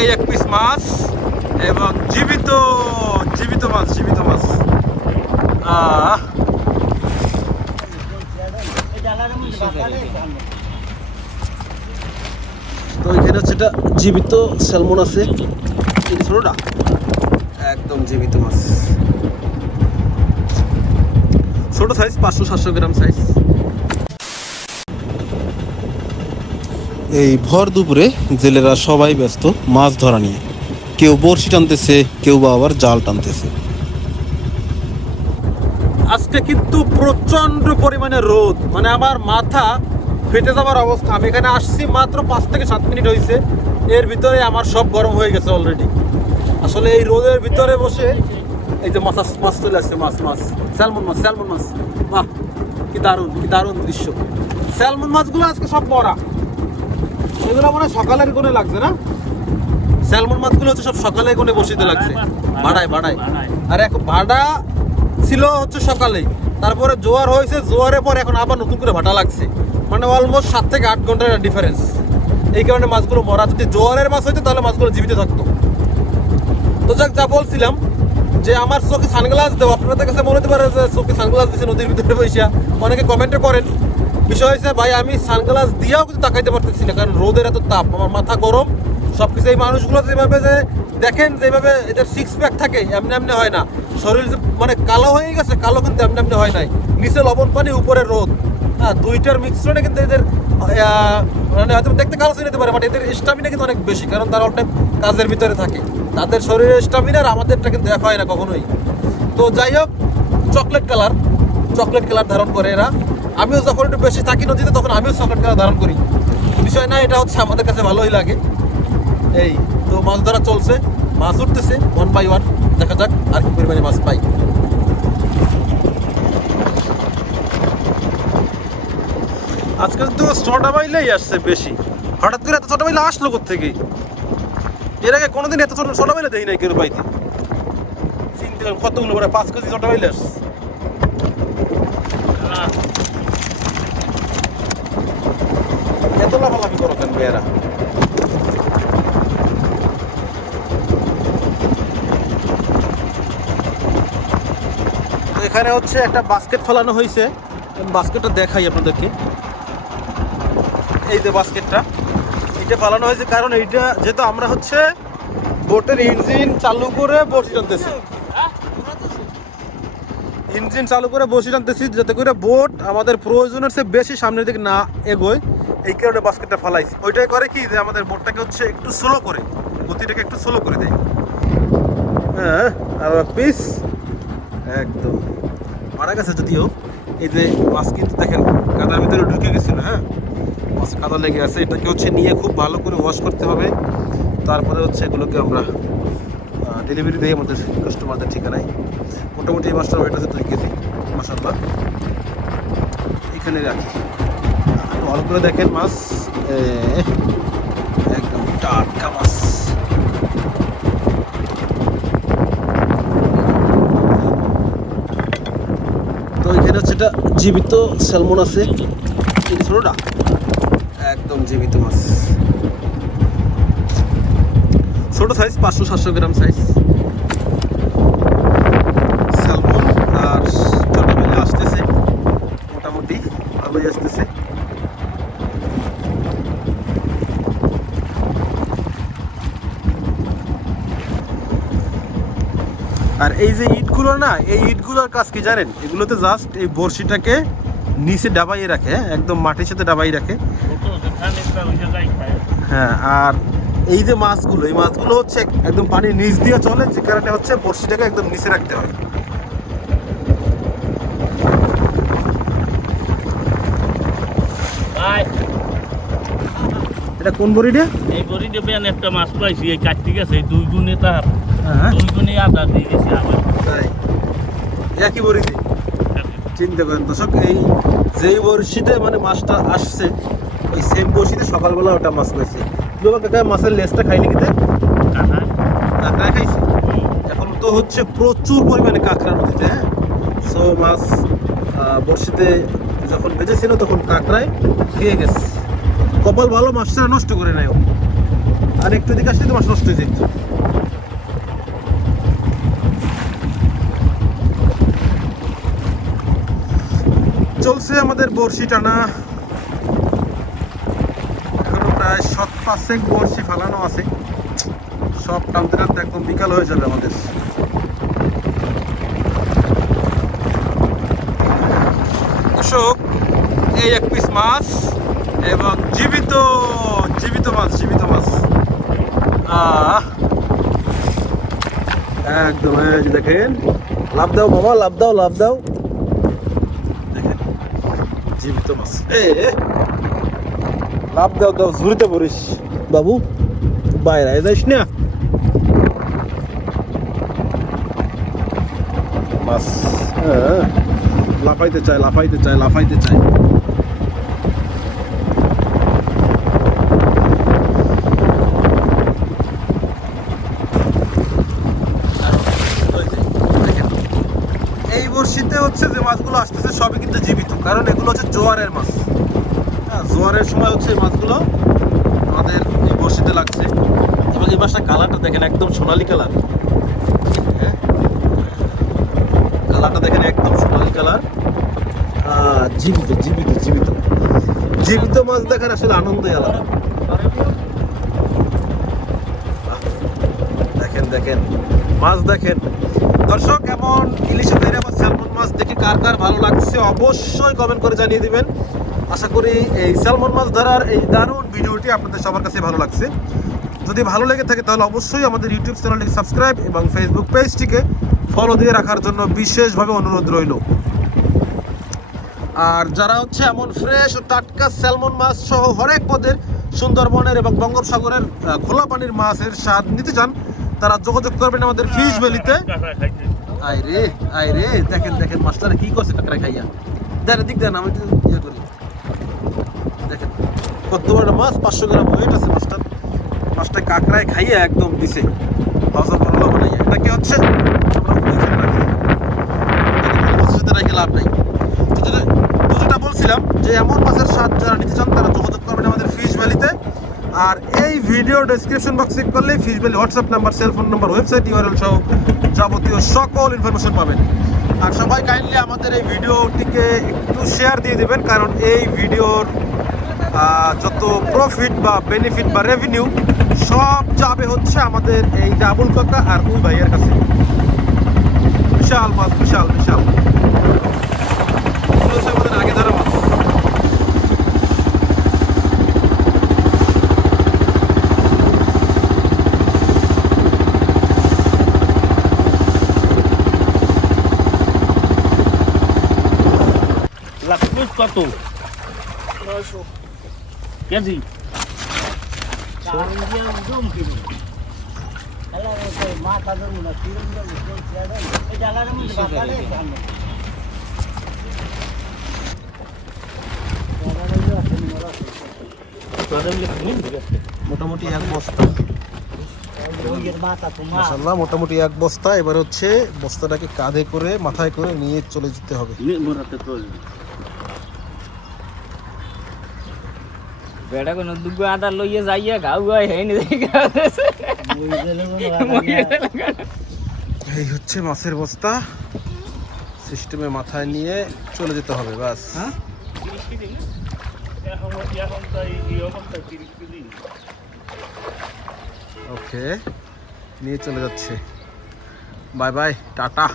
এই এক পিস মাছ এবং জীবিত জীবিত মাছ জীবিত মাছ। তো এখানে হচ্ছে জীবিত স্যালমন আছে। ছোটটা। একদম জীবিত মাছ। ছোট সাইজ পাঁচশো সাতশো গ্রাম সাইজ এই ভর দুপুরে জেলেরা সবাই ব্যস্ত মাছ ধরা নিয়ে। কেউ বড়শি টানতেছে, কেউ বা আবার জাল টানতেছে। আজকে কিন্তু প্রচণ্ড পরিমাণে রোদ। মানে আমার মাথা ফেটে যাওয়ার অবস্থা। আমি এখানে আসছি মাত্র পাঁচ থেকে সাত মিনিট হয়েছে এর ভিতরে আমার সব গরম হয়ে গেছে অলরেডি আসলে এই রোদের ভিতরে বসে এই যে মাছ মাছ চলে আসছে, মাছ মাছ। স্যালমন মাছ স্যালমন মাছ। বাহ, কি দারুণ কি দারুণ দৃশ্য। স্যালমন মাছগুলো আজকে সব মরা। এগুলো মনে হয় সকালের কোণে লাগছে না? স্যালমন মাছগুলো হচ্ছে সব সকালে কোণে বসিতে লাগছে। ভাড়ায় ভাড়ায় আর এখন ভাড়া ছিল হচ্ছে সকালেই। তারপরে জোয়ার হয়েছে জোয়ারের পর এখন আবার নতুন করে ভাটা লাগছে। মানে অলমোস্ট সাত থেকে আট ঘণ্টার ডিফারেন্স এই কারণে মাছগুলো মরা। যদি জোয়ারের মাছ হইতো তাহলে মাছগুলো জীবিত থাকতো। তো যাক যা বলছিলাম যে আমার চোখে সানগ্লাস দেবো আপনাদের কাছে মনে হতে পারে যে চোখে সানগ্লাস দিচ্ছে নদীর ভিতরে বসিয়া। অনেকে কমেন্টও করেন বিষয় হয়েছে, ভাই, আমি সানগ্লাস দিয়েও কিন্তু তাকাইতে পারতেছি না, কারণ রোদের এত তাপ, আমার মাথা গরম। সব কিছু এই মানুষগুলো যেভাবে যে দেখেন, যেভাবে এদের সিক্স প্যাক থাকে, এমনি এমনি হয় না। শরীর মানে কালো হয়ে গেছে, কালো কিন্তু এমনি এমনি হয় নাই। নিচে লবণ পানি, উপরে রোদ। হ্যাঁ দুইটার মিশ্রণে কিন্তু এদের মানে হয়তো দেখতে কালো চিনে নিতে পারে বাট এদের স্টামিনা কিন্তু অনেক বেশি, কারণ তারা টাইম কাজের ভিতরে থাকে। তাদের শরীরের স্টামিনা আর আমাদেরটা কিন্তু এক হয় না কখনোই। তো যাই হোক চকলেট কালার চকলেট কালার ধারণ করে এরা। আমিও যখন একটু বেশি থাকি নদীতে, তখন আমিও চকলেট কালার ধারণ করি। বিষয় না, এটা হচ্ছে আমাদের কাছে ভালোই লাগে। এই, তো মাছ ধরা চলছে, মাছ উঠতেছে ওয়ান বাই ওয়ান দেখা যাক আর কি পরিমাণে মাছ পাই। আজকাল তো ছটা বাইলেই আসছে বেশি। হঠাৎ করে এত ছটা বাইলে আসলো থেকে এর আগে কোনোদিন এত ছোট ছটা বাইলে দেই নাই কেউ পাইতে চিনতে কতগুলো পাঁচ কেজি ছটা বাইলে আসছে এত লাফালাফি করো কেন মেয়েরা এখানে হচ্ছে একটা বাস্কেট ফেলানো হয়েছে। বাস্কেটটা দেখাই আপনাদেরকে। এই যে বাস্কেটটা এটা ফেলানো হয়েছে কারণ এইটা যেহেতু আমরা হচ্ছে বোটের ইঞ্জিন চালু করে বসি টানতেছি। ইঞ্জিন চালু করে বসি টানতেছি, যাতে করে বোট আমাদের প্রয়োজনের চেয়ে বেশি সামনের দিকে না এগোয়। এই কারণে বাস্কেটটা ফালাইছি। ওইটাই করে কি যে আমাদের বোটটাকে হচ্ছে একটু স্লো করে, গতিটাকে একটু স্লো করে দেয়। হ্যাঁ আর পিস একদম। মারা গেছে যদিও। এই যে কিন্তু দেখেন, কাদার ভিতরে ঢুকে গেছিল হ্যাঁ? মাছ কাদা লেগে আছে। এটাকে হচ্ছে নিয়ে খুব ভালো করে ওয়াশ করতে হবে। তারপরে হচ্ছে এগুলোকে আমরা ডেলিভারি দিই আমাদের কাস্টমারদের ঠিকানায়। মোটামুটি এই মাছটার ওয়েট আছে দুই কেজি এখানে রাখি। একটু করে দেখেন মাছ। একদম টাটকা মাছ। তো এখানে হচ্ছে এটা জীবিত স্যালমন আছে। ছোটটা, একদম জীবিত মাছ। ছোট সাইজ পাঁচশো সাতশো গ্রাম সাইজ স্যালমন আর ছোট মিলে আসতেছে মোটামুটি ভালোই আসতেছে আর এই যে ইটগুলো না, এই ইটগুলোর কাজ কি জানেন? এগুলোতে জাস্ট এই বড়শিটাকে নিচে ডাবাইয়ে রাখে হ্যাঁ? একদম মাটির সাথে ডাবাই রাখে। হ্যাঁ আর এই যে মাছগুলো, এই মাছগুলো হচ্ছে একদম পানির নিচ দিয়ে চলে, যে কারণে হচ্ছে বড়শিটাকে একদম নিচে রাখতে হয়। এটা কোন বড়িটা? এই বড়ি দেবে একটা মাছ পাইছি, এই কাটতে গেছে দুই গুণে তার। হ্যাঁ। একই বড়িতে চিন্তা করেন দর্শক এই যেই বড়শিতে মানে মাছটা আসছে ওই সেম বড়শিতে সকালবেলা ওটা মাছ পাইছে বাবা কাকা মাছের লেজটা খাইনি কিতে কাঁকড়া। খাইছে? এখন তো হচ্ছে প্রচুর পরিমাণে কাঁকড়া নদীতে হ্যাঁ? সো মাছ বড়শিতে যখন বেঁচেছিল তখন কাঁকড়ায় খেয়ে গেছে। কপাল ভালো মাছটা নষ্ট করে নেয়। আর একটু দিকে আসলে তো মাছ নষ্ট হয়ে যেত চলছে আমাদের বড়শি টানা। এখনও প্রায় সাত পাঁচেক বড়শি ফালানো আছে। সব টানতে টানতে একদম বিকাল হয়ে যাবে আমাদের। অশোক এই এক পিস মাছ এবং জীবিত জীবিত মাছ জীবিত মাছ। একদম দেখেন। লাভ দাও বাবা, লাভ দাও লাভ দাও। জীবিত মাছ। লাভ দাও দাও ঝুড়িতে পড়িস বাবু বাইরে যাইস না? মাছ হ্যাঁ। লাফাইতে চায় লাফাইতে চায় লাফাইতে চায় এই বর্ষিতে হচ্ছে যে মাছগুলো আসতেছে, সবই কিন্তু জীবিত। কারণ এগুলো হচ্ছে জোয়ারের মাছ। হ্যাঁ জোয়ারের সময় হচ্ছে এই মাছগুলো আমাদের এই বর্ষিতে লাগছে। এবং এই মাছটা কালারটা দেখেন একদম সোনালি কালার। হ্যাঁ কালারটা দেখেন একদম সোনালি কালার। জীবিত জীবিত জীবিত। জীবিত মাছ দেখার আসলে আনন্দই আলাদা। দেখেন দেখেন। মাছ দেখেন। দর্শক, এমন ইলিশে মাছ দেখে কার কার ভালো লাগছে অবশ্যই কমেন্ট করে জানিয়ে দিবেন। আশা করি এই স্যালমন মাছ ধরার এই দারুণ ভিডিওটি আপনাদের সবার কাছে ভালো লাগছে। যদি ভালো লেগে থাকে তাহলে অবশ্যই আমাদের ইউটিউব চ্যানেলটিকে সাবস্ক্রাইব এবং ফেসবুক পেজটিকে ফলো দিয়ে রাখার জন্য বিশেষভাবে অনুরোধ রইল। আর যারা হচ্ছে এমন ফ্রেশ ও টাটকা স্যালমন মাছ সহ হরেক পদের সুন্দরবনের এবং বঙ্গোপসাগরের খোলা পানির মাছের স্বাদ নিতে চান, তারা যোগাযোগ করবেন আমাদের ফিশ ভ্যালিতে আয় রে আয় রে। দেখেন দেখেন মাছটারে কি করছে কাকড়া খাইয়া। দেন দিক দেন, আমি ইয়ে করি। দেখেন, কত বড় মাছ, পাঁচশো গ্রাম ওয়েট আছে মাছটার মাছটা কাকড়ায় খাইয়া একদম দিছে। ভাজা বড়লা বানাইয়া। এটাকে হচ্ছে? আমরা রাখি লাভ নাই। তো বলছিলাম যে, এমন মাছের স্বাদ যারা নিতে চান, তারা যোগাযোগ করবেন আমাদের ফিশ ভ্যালিতে আর ভিডিও ডেসক্রিপশন বক্স চেক করলে valley WhatsApp number cell phone number website URL সহ যাবতীয় সকল ইনফরমেশন পাবেন। আর সবাই কাইন্ডলি আমাদের এই ভিডিওটিকে একটু শেয়ার দিয়ে দেবেন, কারণ এই ভিডিওর যত প্রফিট বা বেনিফিট বা রেভিনিউ সব যাবে হচ্ছে আমাদের এই ডাবুল কাকা আর ওই ভাইয়ের কাছে। বিশাল মাছ, বিশাল বিশাল। আমাদের আগে ধরা মাছ লাখ পিস কত কেজি? মোটামুটি এক বস্তা। মোটামুটি এক বস্তা। এবার হচ্ছে বস্তাটাকে কাঁধে করে মাথায় করে নিয়ে চলে যেতে হবে। বেটা কোনো দুগো আদা লইয়ে যাইয়া গাও গাও হেই নি এই হচ্ছে মাছের বস্তা। সিস্টেমে মাথায় নিয়ে চলে যেতে হবে ব্যাস হ্যাঁ? ওকে নিয়ে চলে যাচ্ছে। Bye bye tata.